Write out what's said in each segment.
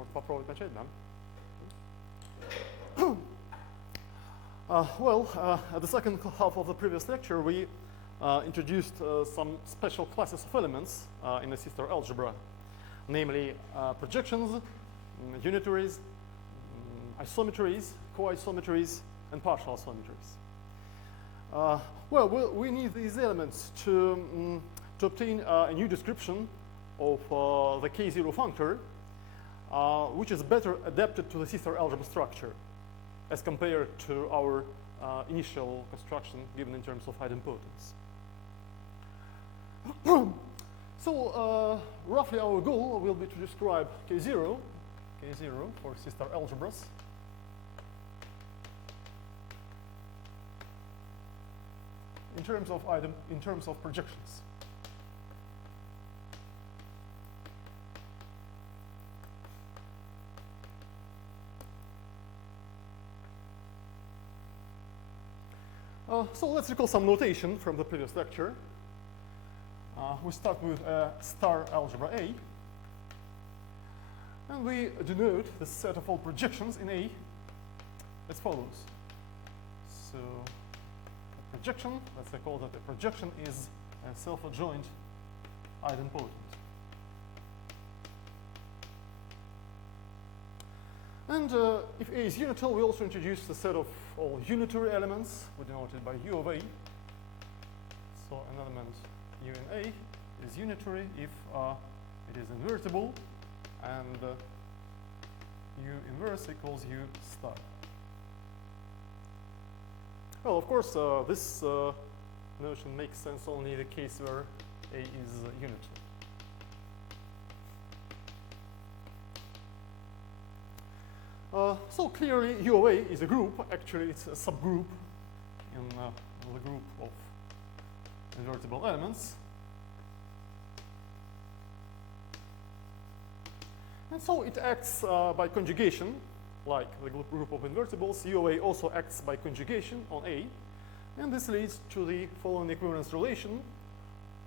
Можно попробовать начать, да? At the second half of the previous lecture, we introduced some special classes of elements in a sister algebra, namely projections, unitaries, isometries, co-isometries, and partial isometries. We need these elements to obtain a new description of the K0 functor, which is better adapted to the sister algebra structure as compared to our initial construction given in terms of idempotence. So roughly our goal will be to describe K0 for sister algebras in terms of projections. So let's recall some notation from the previous lecture. We start with star algebra A, and we denote the set of all projections in A as follows. So a projection, let's call that a projection is a self-adjoint idempotent. And if A is unital, we also introduce the set of all unitary elements. We denote it by U of A. So an element U in A is unitary if it is invertible, and U inverse equals U star. Well, of course, this notion makes sense only in the case where A is unital. So clearly, U of A is a group. Actually, it's a subgroup in the group of invertible elements. And so it acts by conjugation, like the group of invertibles. U of A also acts by conjugation on A. And this leads to the following equivalence relation.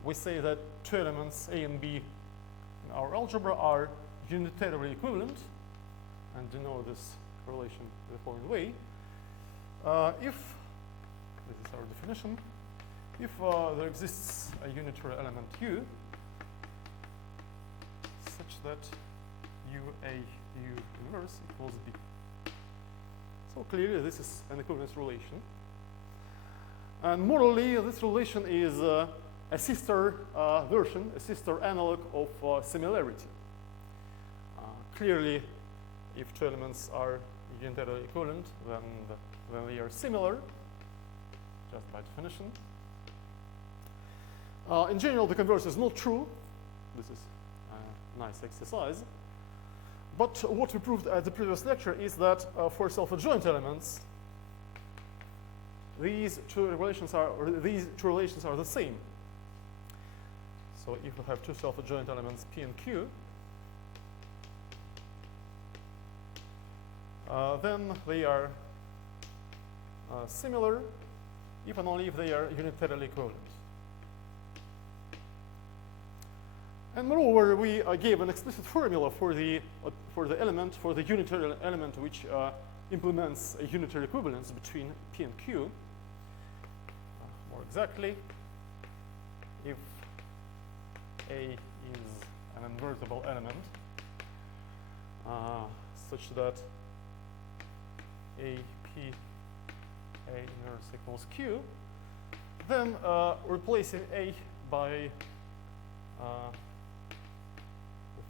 We say that two elements, A and B, in our algebra are unitarily equivalent, and denote this relation the following way. If, this is our definition, if there exists a unitary element U such that UA U inverse equals B. So clearly this is an equivalence relation. And morally, this relation is a sister version, a sister analog of similarity. Clearly, if two elements are unitarily equivalent, then they are similar, just by definition. In general, the converse is not true. This is a nice exercise. But what we proved at the previous lecture is that for self-adjoint elements, these two relations are the same. So if we have two self-adjoint elements P and Q, then they are similar if and only if they are unitarily equivalent. And moreover, we gave an explicit formula for the unitary element which implements a unitary equivalence between P and Q. More exactly, if A is an invertible element such that A inverse equals Q, then replacing A by the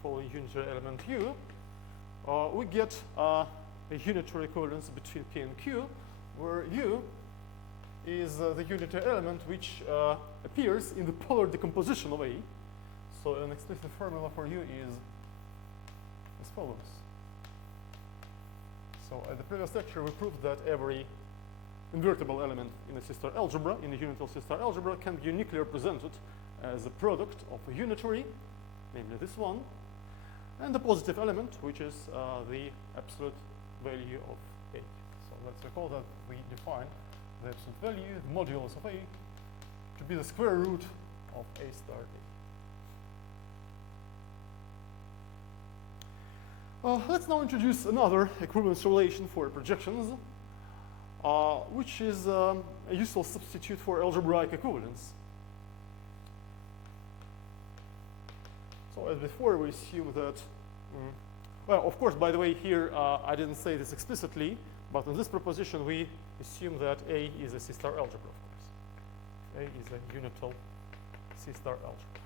following unitary element U, we get a unitary equivalence between P and Q, where U is the unitary element which appears in the polar decomposition of A. So an explicit formula for U is as follows. So at the previous lecture, we proved that every invertible element in a sister algebra, in a unital sister algebra, can be uniquely represented as a product of a unitary, namely this one, and the positive element, which is the absolute value of A. So let's recall that we define the absolute value, the modulus of A, to be the square root of A star A. Let's now introduce another equivalence relation for projections, which is a useful substitute for algebraic equivalence. So as before, we assume that, well, of course, by the way, here I didn't say this explicitly, but in this proposition, we assume that A is a C-star algebra, of course. A is a unital C-star algebra.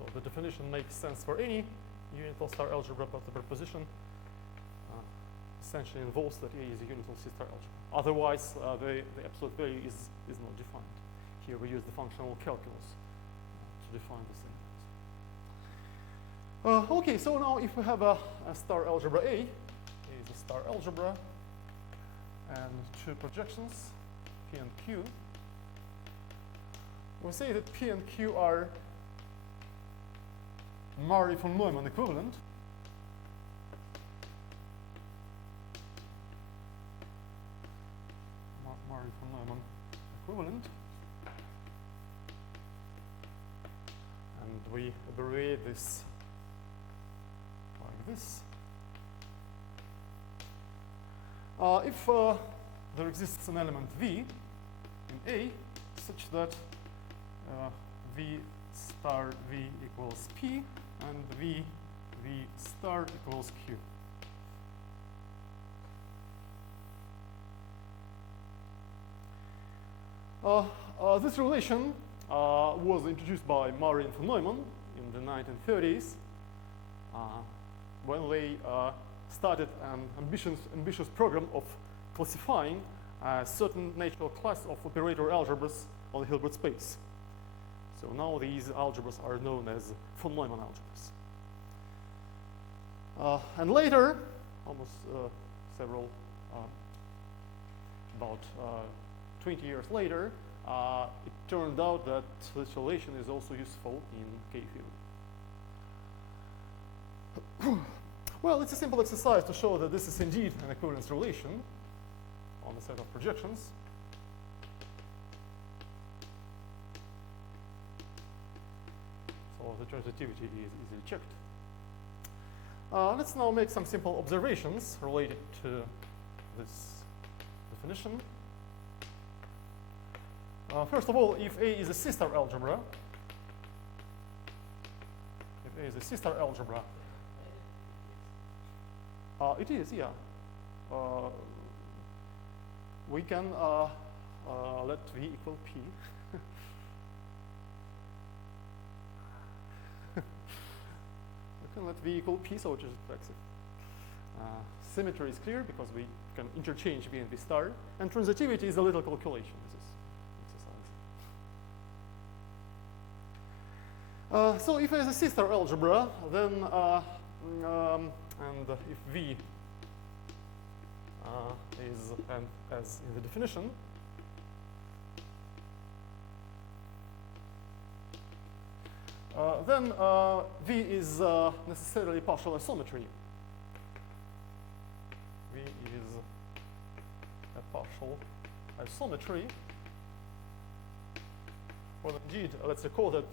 So the definition makes sense for any unital star algebra, but the proposition essentially involves that A is a unital C-star algebra. Otherwise, the absolute value is not defined. Here we use the functional calculus to define this element. Okay, so now if we have a star algebra A is a star algebra, and two projections, P and Q, we say that P and Q are Murray von Neumann equivalent. Murray von Neumann equivalent. And we abbreviate this like this. If there exists an element V in A such that V star V equals P and V star equals Q. This relation was introduced by Murray and von Neumann in the 1930s when they started an ambitious program of classifying a certain natural class of operator algebras on the Hilbert space. So now these algebras are known as von Neumann algebras. And later, almost about 20 years later, it turned out that this relation is also useful in K-field. Well, it's a simple exercise to show that this is indeed an equivalence relation on the set of projections. So the transitivity is easily checked. Let's now make some simple observations related to this definition. First of all, if A is a C-star algebra, it is, yeah. We can let V equal P. We can let V equal P, so it is reflexive. Symmetry is clear because we can interchange V and V star, and transitivity is a little calculation. This is exercise. So if it is a C-star algebra, then and if V is as in the definition, then V is necessarily partial isometry. V is a partial isometry. Well, indeed, let's recall that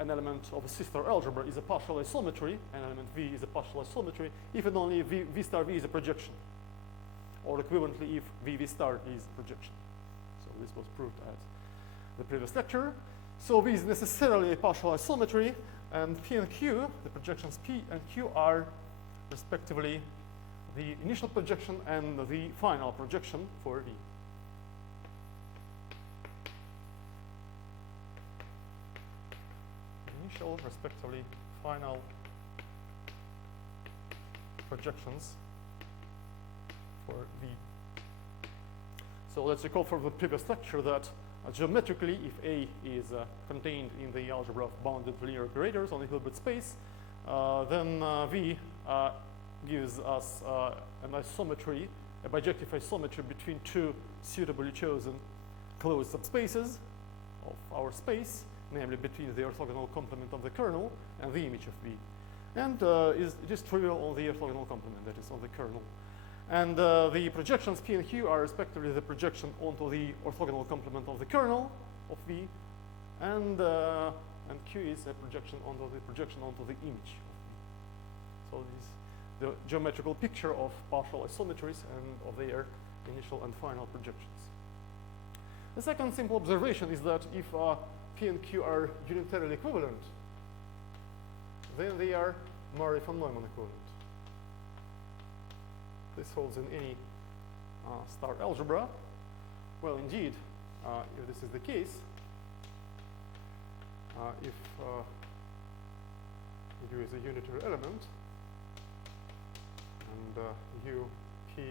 an element of a C-star algebra is a partial isometry, and element V is a partial isometry, if and only if V star V is a projection, or equivalently if V star is a projection. So this was proved at the previous lecture. So V is necessarily a partial isometry, and P and Q, the projections P and Q, are respectively the initial projection and the final projection for V. Initial, respectively, final projections for V. So let's recall from the previous lecture that geometrically, if A is contained in the algebra of bounded linear operators on the Hilbert space, then V gives us an isometry, a bijective isometry between two suitably chosen closed subspaces of our space, namely between the orthogonal complement of the kernel and the image of V. And it is trivial on the orthogonal complement, that is on the kernel. And the projections P and Q are respectively the projection onto the orthogonal complement of the kernel of V, and Q is a projection onto the image of V. So this is the geometrical picture of partial isometries and of their initial and final projections. The second simple observation is that if P and Q are unitarily equivalent, then they are Murray von Neumann equivalent. This holds in any star algebra. Well, indeed, if this is the case, if U is a unitary element and U, P,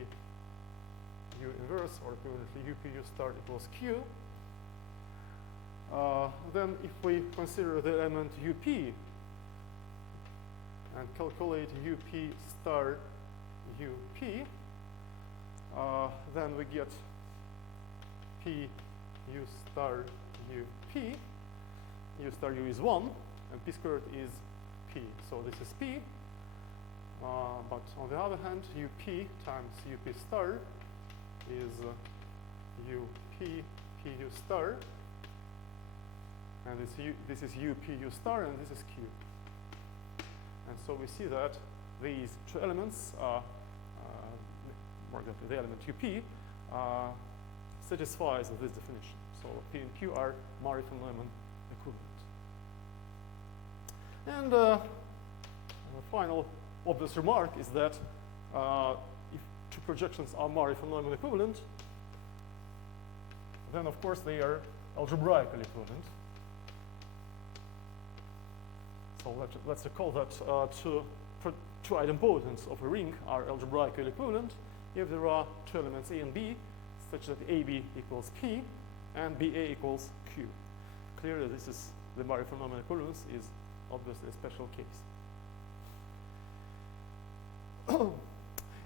U inverse, or equivalently U, P, U star equals Q, then if we consider the element UP and calculate UP star UP, then we get P U star UP. U star U is 1, and P squared is P. So this is P. But on the other hand, UP times UP star is UP P U star. And this is UP U star, and this is Q. And so we see that these two elements, more exactly the element UP, satisfies this definition. So P and Q are Murray von Neumann equivalent. And the final obvious remark is that if two projections are Murray von Neumann equivalent, then of course they are algebraically equivalent. So let's recall that two idempotents of a ring are algebraically equivalent if there are two elements A and B, such that AB equals P and BA equals Q. Clearly, this is the Murray von Neumann equivalence is obviously a special case.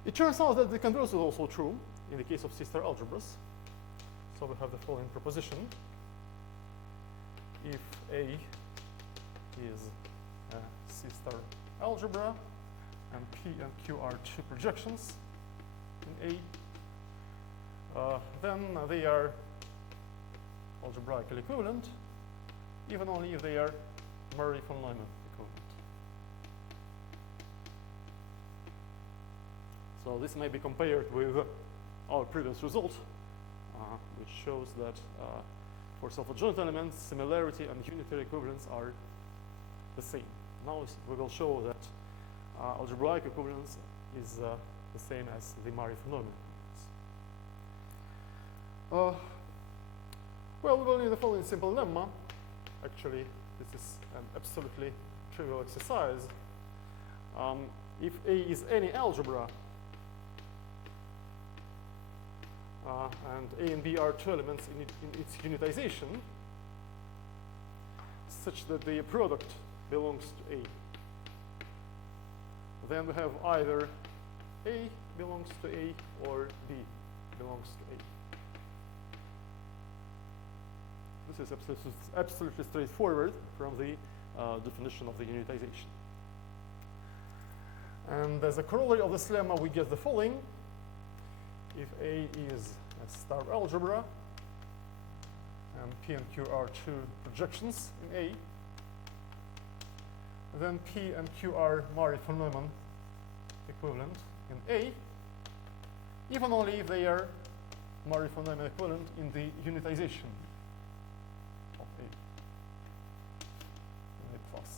It turns out that the converse is also true in the case of C-star algebras. So we have the following proposition. If A is a C-star algebra and P and Q are two projections in A, then they are algebraically equivalent, even only if they are Murray von Neumann equivalent. So this may be compared with our previous result, which shows that for self-adjoint elements, similarity and unitary equivalence are the same. Now we will show that algebraic equivalence is the same as the Murray von Neumann equivalence. Well, we will need the following simple lemma. Actually, this is an absolutely trivial exercise. If A is any algebra, and A and B are two elements in its unitization, such that the product belongs to A, then we have either A belongs to A or B belongs to A. This is absolutely straightforward from the definition of the unitization. And as a corollary of this lemma, we get the following. If A is a star algebra and P and Q are two projections in A, then P and Q are Murray von Neumann equivalent in A, even only if they are Murray von Neumann equivalent in the unitization of A, in A plus.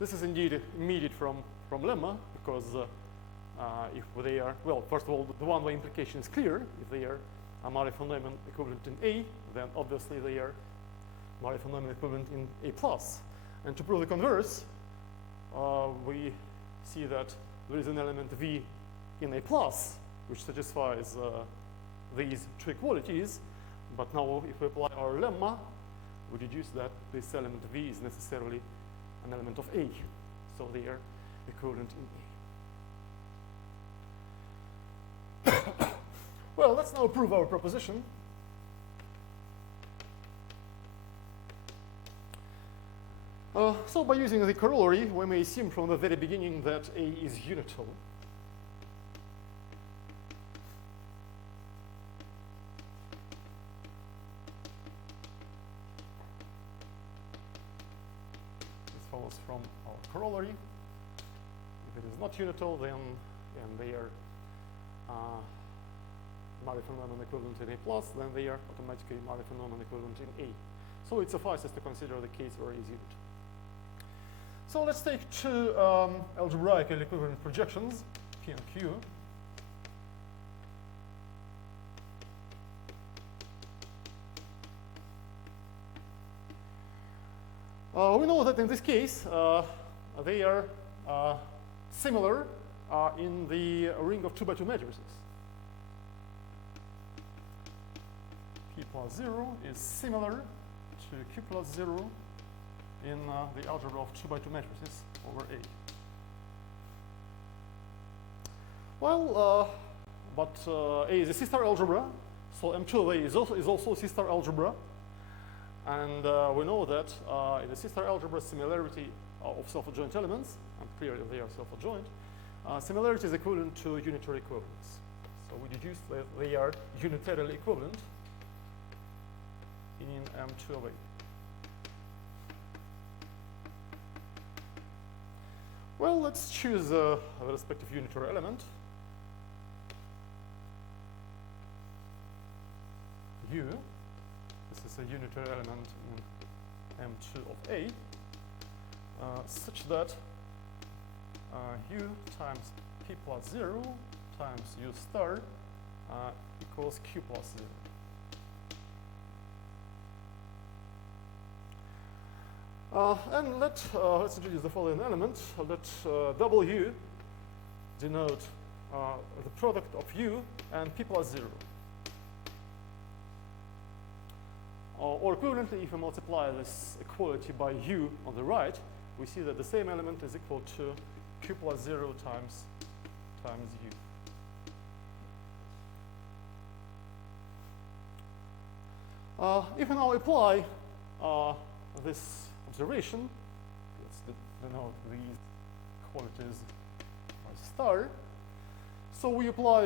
This is indeed immediate from lemma, because if they are, well, first of all, the one-way implication is clear. If they are a Murray von Neumann equivalent in A, then obviously they are Murray von Neumann equivalent in A plus. And to prove the converse, we see that there is an element V in A plus, which satisfies these two equalities. But now, if we apply our lemma, we deduce that this element V is necessarily an element of A. So they are equivalent in A. Well, let's now prove our proposition. So by using the corollary, we may assume from the very beginning that A is unital. As follows follows from our corollary. If it is not unital, then they are Murray phenomenon equivalent in A plus, then they are automatically Murray phenomenon equivalent in A. So it suffices to consider the case where A is unit. So let's take two algebraically equivalent projections, P and Q. We know that in this case, they are similar in the ring of 2 by 2 matrices. P plus 0 is similar to Q plus 0 in the algebra of 2 by 2 matrices over A. Well, but A is a C-star algebra, so M2 of A is also a C-star algebra. And we know that in the C-star algebra, similarity of self-adjoint elements, and clearly they are self-adjoint, similarity is equivalent to unitary equivalence. So we deduce that they are unitarily equivalent in M2 of A. Well, let's choose the respective unitary element. U. This is a unitary element in M2 of A, such that U times P plus 0 times U star equals Q plus 0. And let's introduce the following element. Let W denote the product of U and P plus 0. Or equivalently, if we multiply this equality by U on the right, we see that the same element is equal to Q plus 0 times U. If we now apply this observation, let's denote these qualities by star. So we apply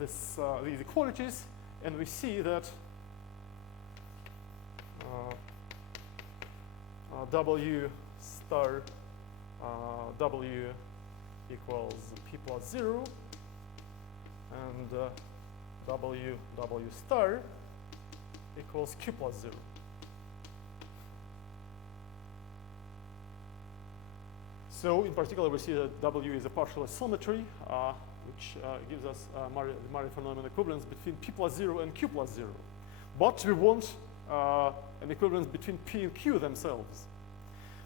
these equalities, and we see that W star W equals P plus 0, and W star equals Q plus 0. So in particular, we see that W is a partial symmetry, which gives us the Murray phenomenon equivalence between P plus 0 and Q plus 0. But we want an equivalence between P and Q themselves.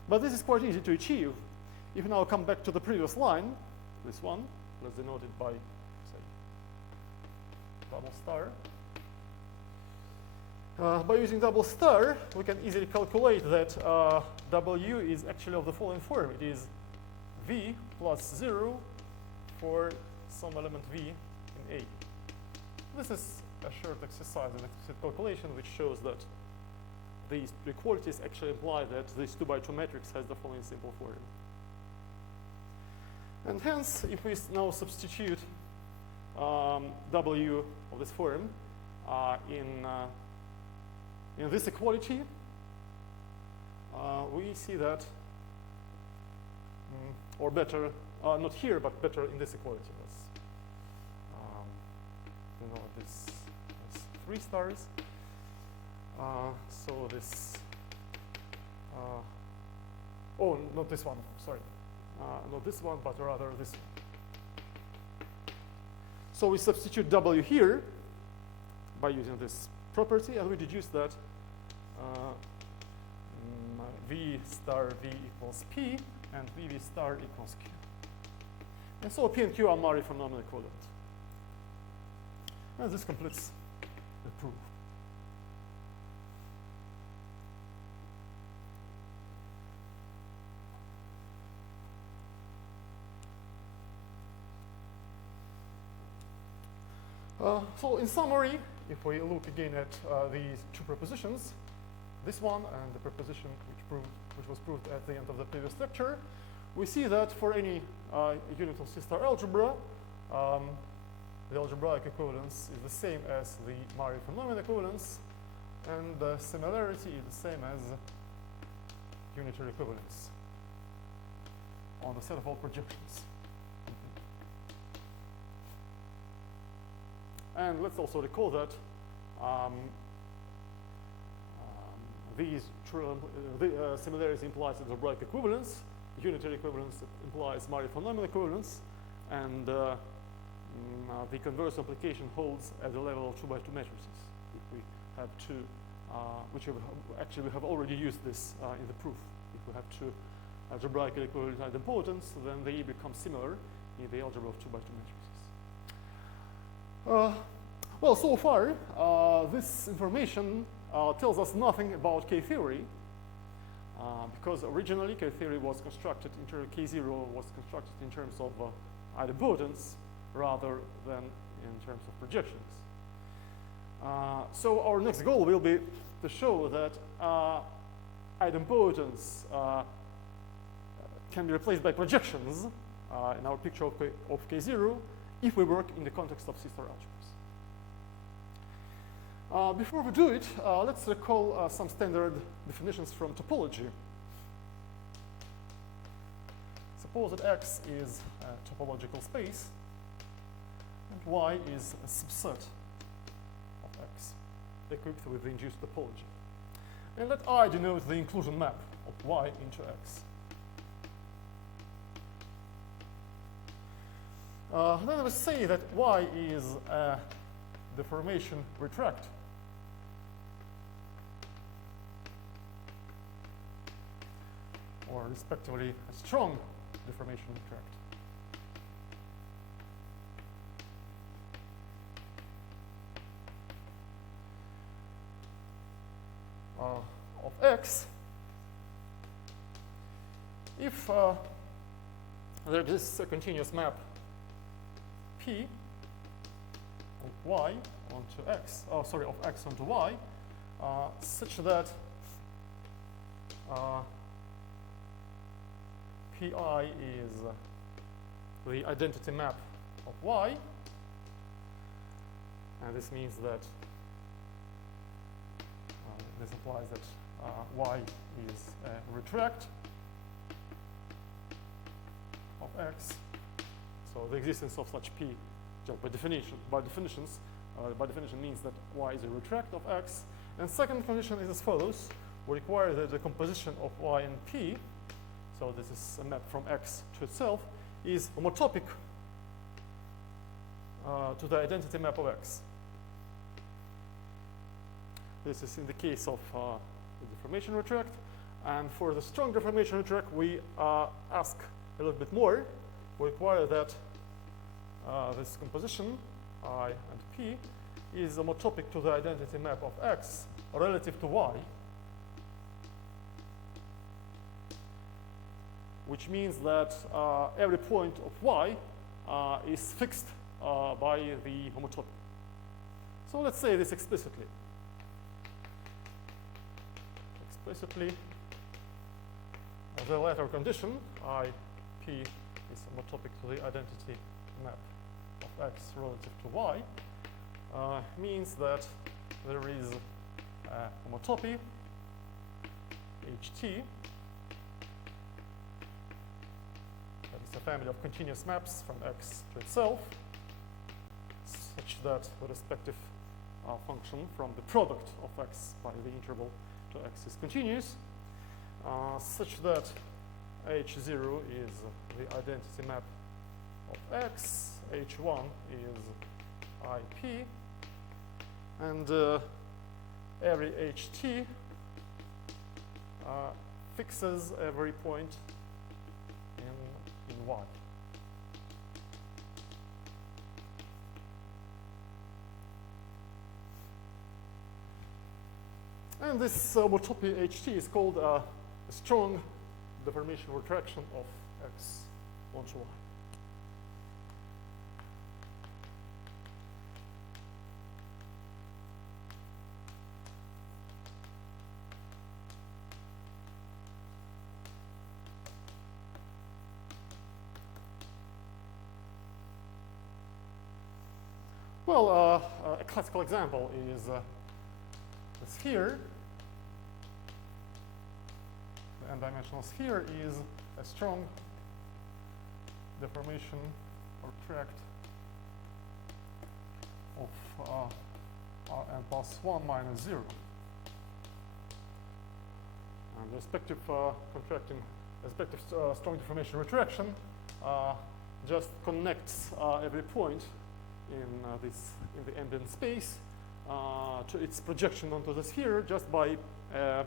But this is quite easy to achieve. If we now come back to the previous line, this one, let's denote it by, say, double star. By using double star, we can easily calculate that W is actually of the following form. It is V plus 0 for some element V in A. This is a short exercise, an explicit calculation, which shows that these two equalities actually imply that this 2 by 2 matrix has the following simple form. And hence, if we now substitute W of this form in this equality, we see that, or better, not here, but better in this equality. Let's denote this as 3 stars. So this, oh, not this one, sorry. Not this one, but rather this one. So we substitute W here by using this property, and we deduce that V star V equals P, and VV star equals Q. And so P and Q are Murray phenomenon equivalent. And this completes the proof. So in summary, if we look again at these two propositions, this one and the proposition which was proved at the end of the previous lecture, we see that for any unital C-star algebra, the algebraic equivalence is the same as the Murray phenomenon equivalence, and the similarity is the same as unitary equivalence on the set of all projections. And let's also recall that these similarity implies algebraic equivalence, unitary equivalence implies Murray-von-Neumann equivalence, and the converse application holds at the level of 2 by 2 matrices. If we have two, actually we have already used this in the proof. If we have two algebraically equivalent idempotents, then they become similar in the algebra of 2 by 2 matrices. Well, so far, this information tells us nothing about K-theory, because originally K-theory was constructed, K0 was constructed in terms of idempotents rather than in terms of projections. So our next goal will be to show that idempotents can be replaced by projections in our picture of K0 if we work in the context of C-star algebras. Before we do it, let's recall some standard definitions from topology. Suppose that X is a topological space and Y is a subset of X equipped with the induced topology. And let I denote the inclusion map of Y into X. Then we say that Y is a deformation retract or respectively a strong deformation retract. Of X if there exists a continuous map P of Y onto X, of X onto Y, such that Pi is the identity map of Y, and this means that this implies that Y is a retract of X. So the existence of such P, just by definition means that Y is a retract of X. And second condition is as follows: we require that the composition of Y and P, so this is a map from X to itself, is homotopic to the identity map of X. This is in the case of the deformation retract. And for the strong deformation retract, we ask a little bit more. We require that this composition, I and P, is homotopic to the identity map of X relative to Y, which means that every point of Y is fixed by the homotopy. So let's say this explicitly. The latter condition, I, P, is homotopic to the identity map of X relative to Y, means that there is a homotopy, HT, that is a family of continuous maps from X to itself, such that the respective function from the product of X by the interval to X is continuous, such that H0 is the identity map of X, H1 is IP, and every HT fixes every point in Y. And this homotopy HT is called a strong deformation retraction of X onto Y. Well, a classical example is here. n-dimensional sphere is a strong deformation or tract of Rn plus 1 minus 0. And the respective strong deformation retraction just connects every point in the ambient space to its projection onto the sphere just by a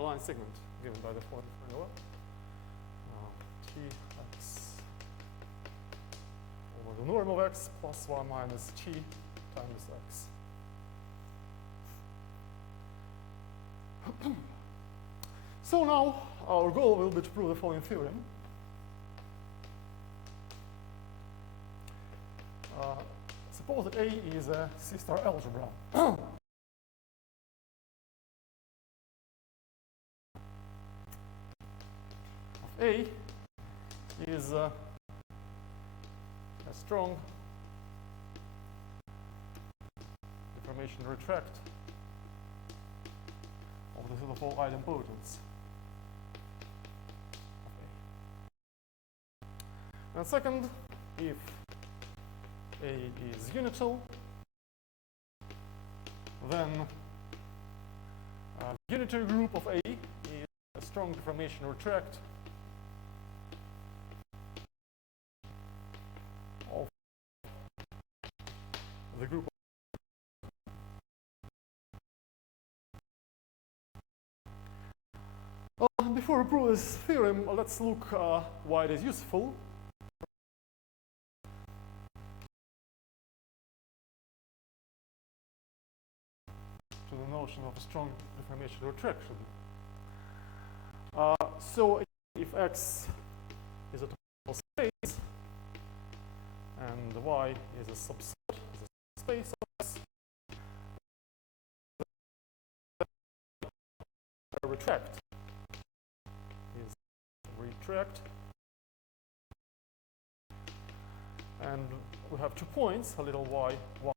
line segment given by the following formula: Tx over the norm of x plus 1 minus t times x. So now our goal will be to prove the following theorem. Suppose that A is a C-star algebra. A is a strong deformation retract of the set of all idempotents. And second, if A is unital, then the unitary group of A is a strong deformation retract of the group. Before we prove this theorem, let's look why it is useful. To the notion of a strong deformation retraction. So if X is a total space and Y is a subset of the space of X, a retract is retract, and we have 2 points, a little y, y.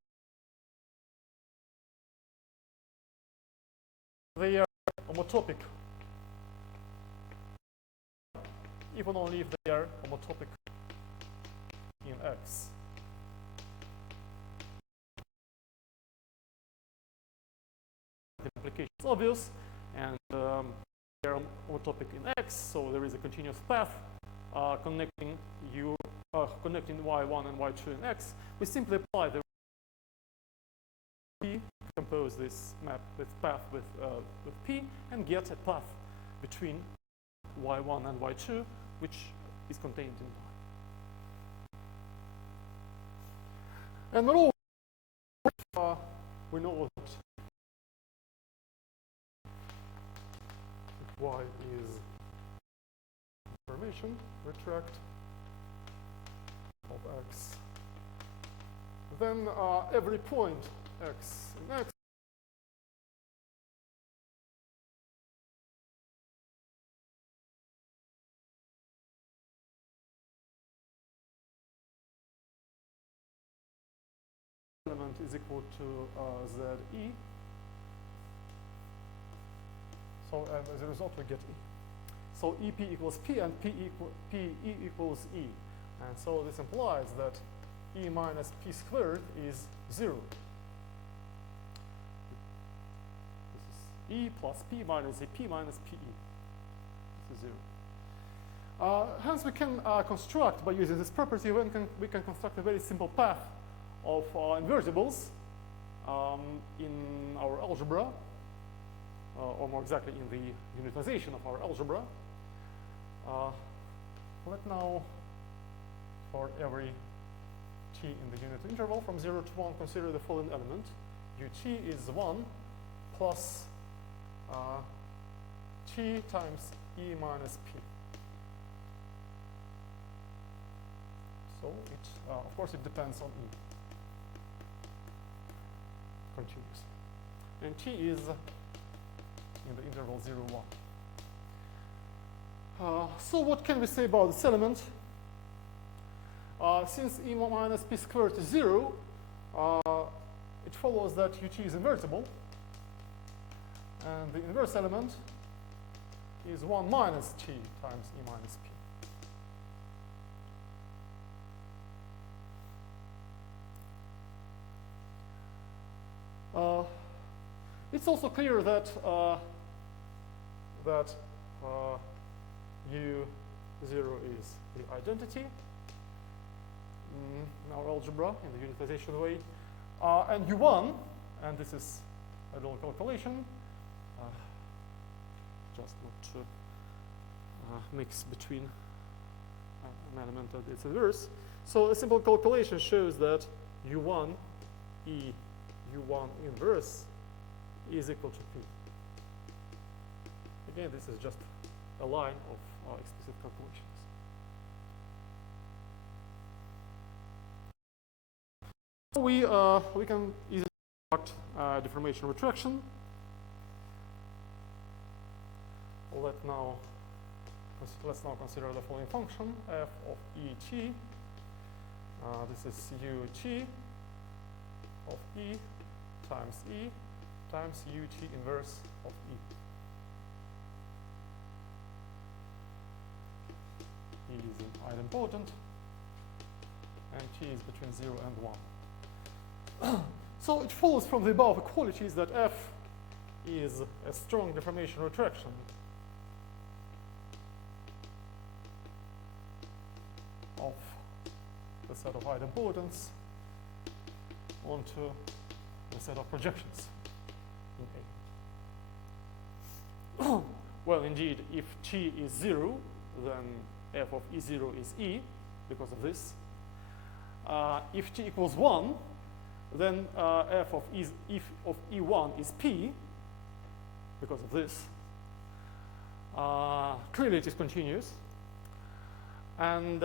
They are homotopic, even only if they are homotopic in X. The implication is obvious, and they are homotopic in X, so there is a continuous path connecting y1 and y2 in X. We simply apply the P, compose this map with path with P, and get a path between y1 and y2, which is contained in y. And moreover, we know that if y is deformation retract of X, then every point X in X element is equal to ZE. So as a result we get E. So EP equals P and PE equals E. And so this implies that E minus P squared is 0. This is E plus P minus EP minus PE. This is 0. Hence we can construct, by using this property, we can construct a very simple path of invertibles in our algebra, or more exactly in the unitization of our algebra. Let now, for every t in the unit interval from 0 to 1, consider the following element. Ut is 1 plus t times E minus P. So it, of course, it depends on E. Continuous. And t is in the interval 0, 1. So what can we say about this element? Since E minus P squared is 0, it follows that ut is invertible. And the inverse element is 1 minus t times e minus p. It's also clear that U0 is the identity in our algebra in the unitization way, and U1, and this is a little calculation, just not to mix between an element and its inverse. So a simple calculation shows that U1 e U1 inverse is equal to P. Again, this is just a line of explicit calculations. So we can easily construct deformation retraction. Let's now consider the following function: f of et. This is ut of e times ut inverse of e. E is idempotent, and t is between 0 and 1. So it follows from the above equalities that f is a strong deformation retraction of the set of idempotents onto the set of projections in A. Well, indeed, if t is 0, then f of E0 is E because of this. If t equals 1, then f of E1 is P because of this. Clearly, it is continuous. And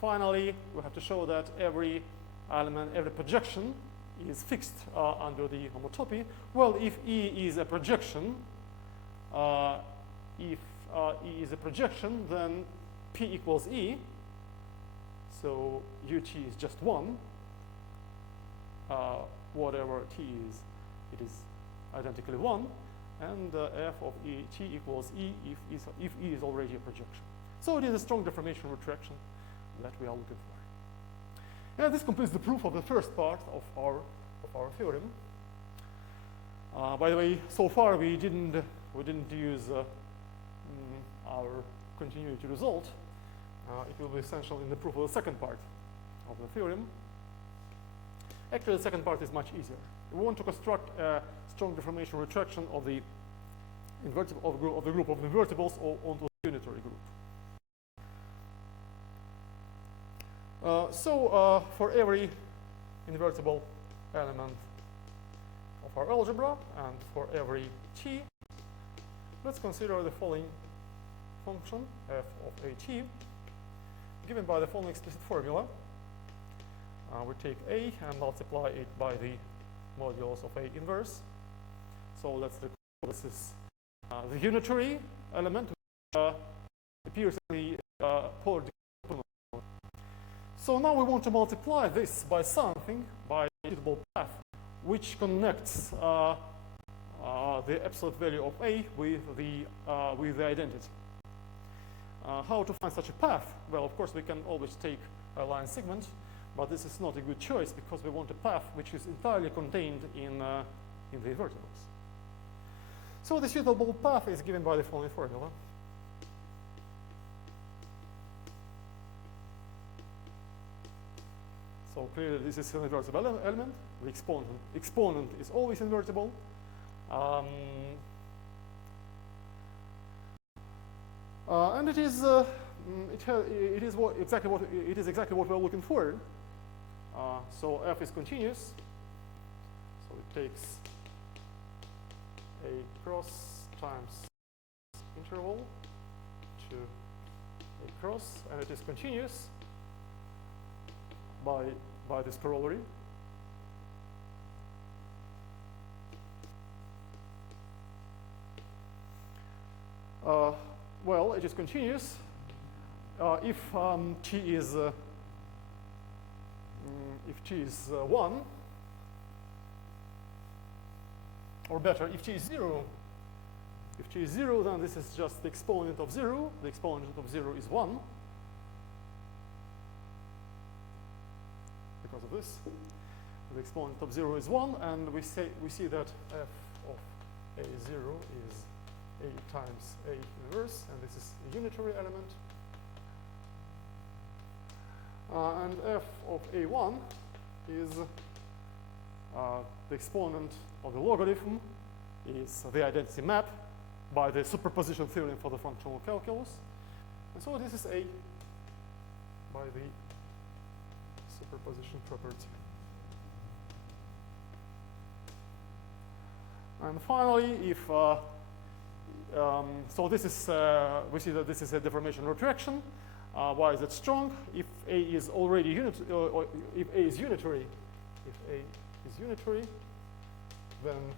finally, we have to show that every element, every projection is fixed under the homotopy. Well, if E is a projection, if E is a projection, then P equals E. So ut is just 1. Whatever t is, it is identically 1. And f of t equals E if E is already a projection. So it is a strong deformation retraction that we are looking for. And this completes the proof of the first part of our theorem. By the way, so far we didn't use our continuity result. It will be essential in the proof of the second part of the theorem. Actually, the second part is much easier. We want to construct a strong deformation retraction of the group of invertibles onto a unitary group. So for every invertible element of our algebra and for every t, let's consider the following function f of at given by the following explicit formula. We take A and multiply it by the modulus of A inverse. So let's recall this is the unitary element which appears in the polar decay. So now we want to multiply this by something, by a suitable path, which connects the absolute value of A with the identity. How to find such a path? Well, of course, we can always take a line segment, but this is not a good choice because we want a path which is entirely contained in the invertibles. So the suitable path is given by the following formula. So clearly, this is an invertible element. The exponent is always invertible. And it is exactly what we're looking for. So f is continuous. So it takes a cross times interval to a cross, and it is continuous by this corollary. Well, it is continuous if t is 1, or better, if t is 0, If t is 0, then this is just the exponent of 0. The exponent of 0 is 1. Because of this, the exponent of 0 is 1, and we see that f of a0 is a times a inverse, and this is a unitary element. And f of a1 is the exponent of the logarithm is the identity map by the superposition theorem for the functional calculus. And so this is a by the superposition property. And finally, if so this is we see that this is a deformation retraction. Why is it strong? If A is already or if A is unitary, then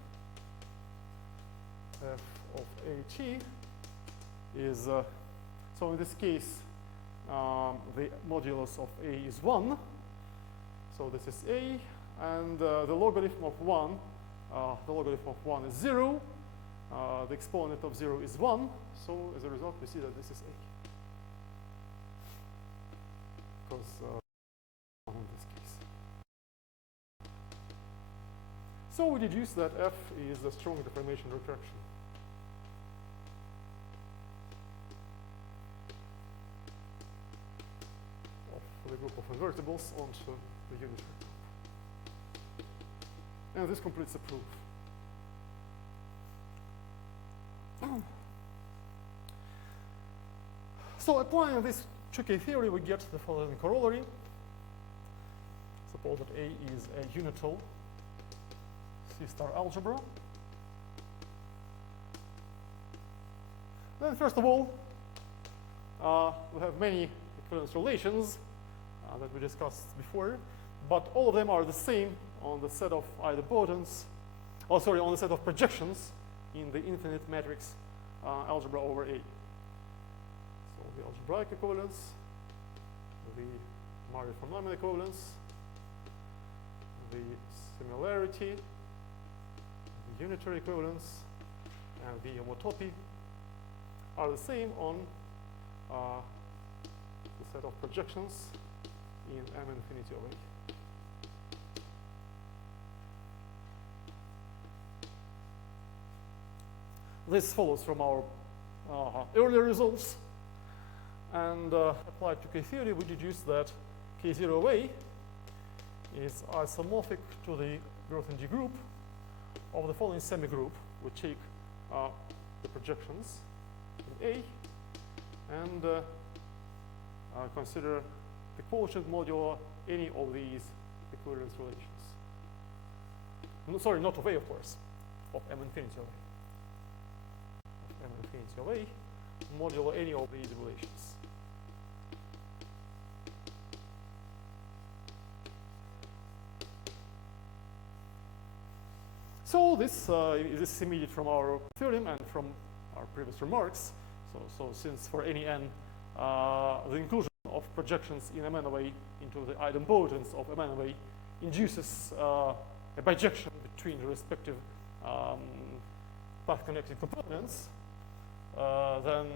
f of at is so in this case the modulus of A is 1. So this is A, and the logarithm of 1, is 0. The exponent of 0 is 1. So as a result, we see that this is A. Because in this case. So we deduce that F is a strong deformation retraction. Of the group of invertibles onto the unitary group. And this completes the proof. So applying this tricky theory, we get the following corollary. Suppose that A is a unital C-star algebra. Then first of all, we have many equivalence relations that we discussed before, but all of them are the same on the set of idempotents, on the set of projections in the infinite matrix algebra over A. So the algebraic equivalence, the Mario von Neumann equivalence, the similarity, the unitary equivalence, and the homotopy are the same on the set of projections in M infinity of A. This follows from our earlier results, and applied to K-theory, we deduce that K0A is isomorphic to the Grothendieck group of the following semigroup. We take the projections in A and consider the quotient modulo any of these equivalence relations. No, sorry, not of A, of course, of M infinity of A. M infinity of A modulo any of these relations. So this is immediate from our theorem and from our previous remarks. So since for any n, the inclusion of projections in M of A into the idempotents of M of A induces a bijection between the respective path connecting components, then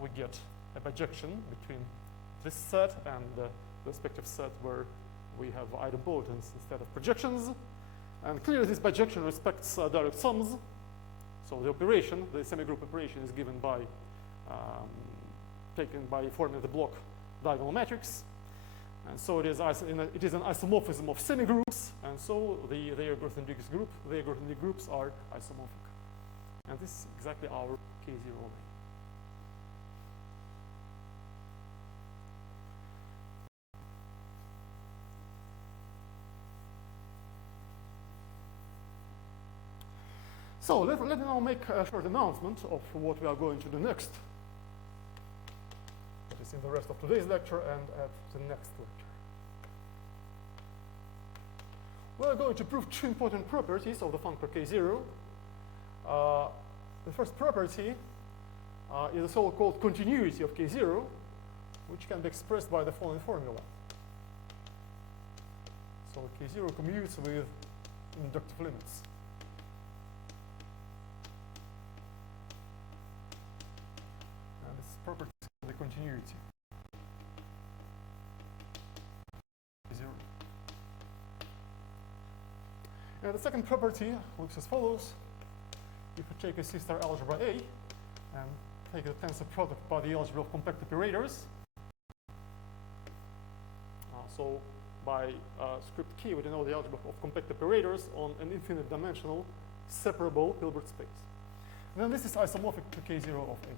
we get a bijection between this set and the respective set where we have idempotents instead of projections. And clearly this bijection respects direct sums. So the operation, the semigroup operation, is given by taken by forming the block diagonal matrix. And so it is an isomorphism of semigroups, and so their Grothendieck groups are isomorphic. And this is exactly our K0A. So let me now make a short announcement of what we are going to do next. That is in the rest of today's lecture and at the next lecture. We are going to prove two important properties of the functor K0. The first property is the so-called continuity of K0, which can be expressed by the following formula. So K0 commutes with inductive limits. property of the continuity. 0. And the second property looks as follows. If we take a C-star algebra A and take the tensor product by the algebra of compact operators, so by script K, we denote the algebra of compact operators on an infinite dimensional separable Hilbert space. And then this is isomorphic to K0 of A.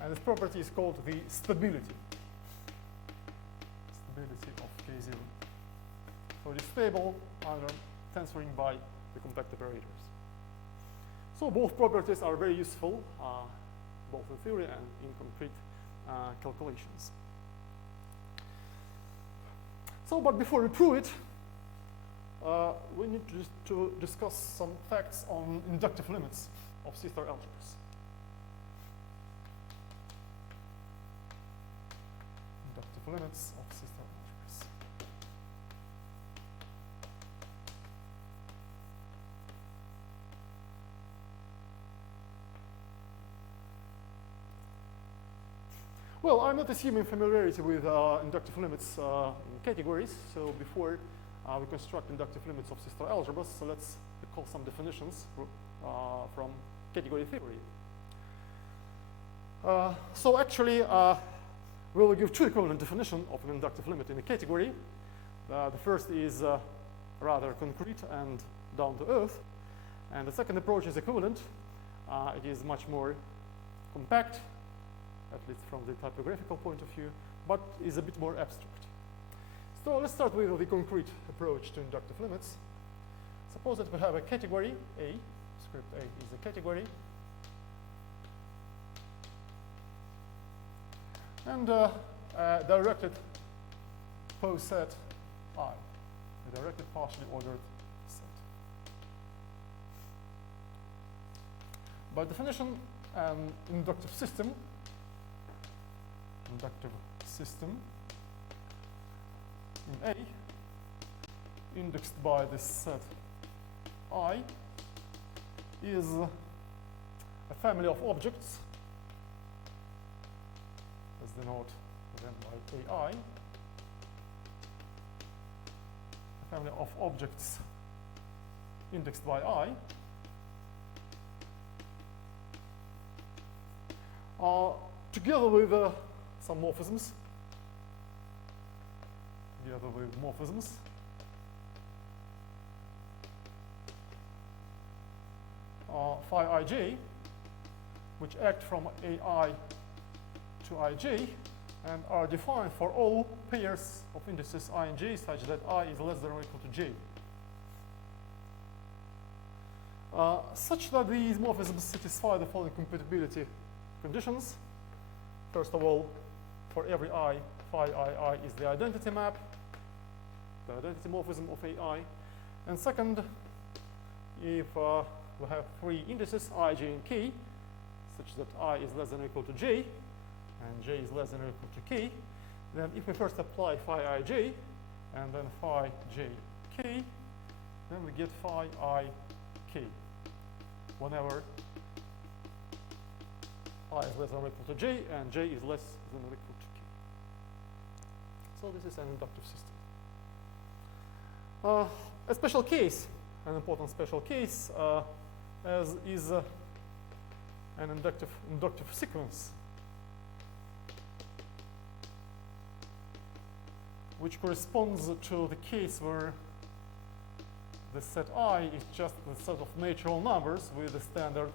And this property is called the stability. Stability of K0. So it is stable under tensoring by the compact operators. So both properties are very useful, both in theory and in concrete calculations. So, but before we prove it, we need to discuss some facts on inductive limits of C-star algebras. Inductive limits of C-star algebras. Well, I'm not assuming familiarity with inductive limits in categories. So before we construct inductive limits of C-star algebras, so let's recall some definitions from category theory. So actually, we will give two equivalent definitions of an inductive limit in a category. The first is rather concrete and down to earth. And the second approach is equivalent. It is much more compact, at least from the typographical point of view, but is a bit more abstract. So let's start with the concrete approach to inductive limits. Suppose that we have a category A, script A is a category, and a directed poset I, a directed partially ordered set. By definition, an inductive system in A, indexed by this set I, is a family of objects, as denoted then by AI, a family of objects indexed by I, together with some morphisms, phi ij, which act from AI to ij and are defined for all pairs of indices I and j such that I is less than or equal to j. Such that these morphisms satisfy the following compatibility conditions. First of all, for every I, phi I is the identity map, the identity morphism of AI. And second, if we have three indices, I, j, and k, such that I is less than or equal to j, and j is less than or equal to k, then if we first apply phi ij, and then phi j k, then we get phi I k, whenever I is less than or equal to j, and j is less than or equal to k. So this is an inductive system. A special case, an important special case, as is an inductive sequence, which corresponds to the case where the set I is just the set of natural numbers with a standard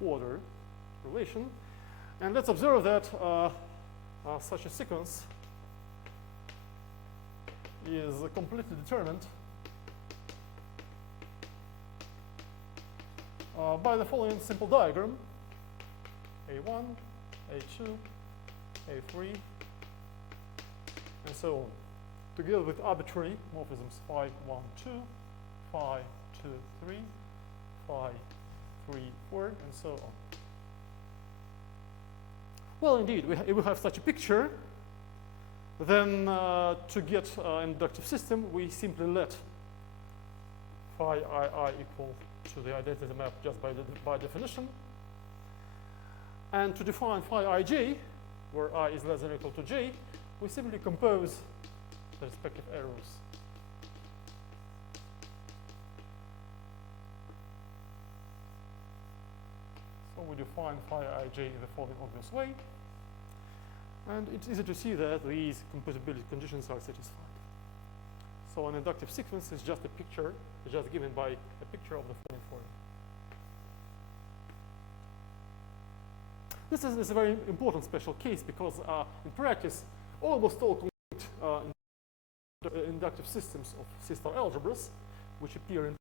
order relation. And let's observe that such a sequence is completely determined by the following simple diagram: A1, A2, A3, and so on, together with arbitrary morphisms phi 1, 2, phi 2, 3, phi 3, 4, and so on. Well, indeed, if we have such a picture, then to get an inductive system, we simply let phi I equal to the identity map just by definition. And to define phi ij, where I is less than or equal to j, we simply compose the respective errors. So we define phi ij in the following obvious way. And it's easy to see that these composability conditions are satisfied. So an inductive sequence is just a picture, just given by a picture of the following form. This is a very important special case because in practice, almost all complete inductive systems of C-star algebras, which appear in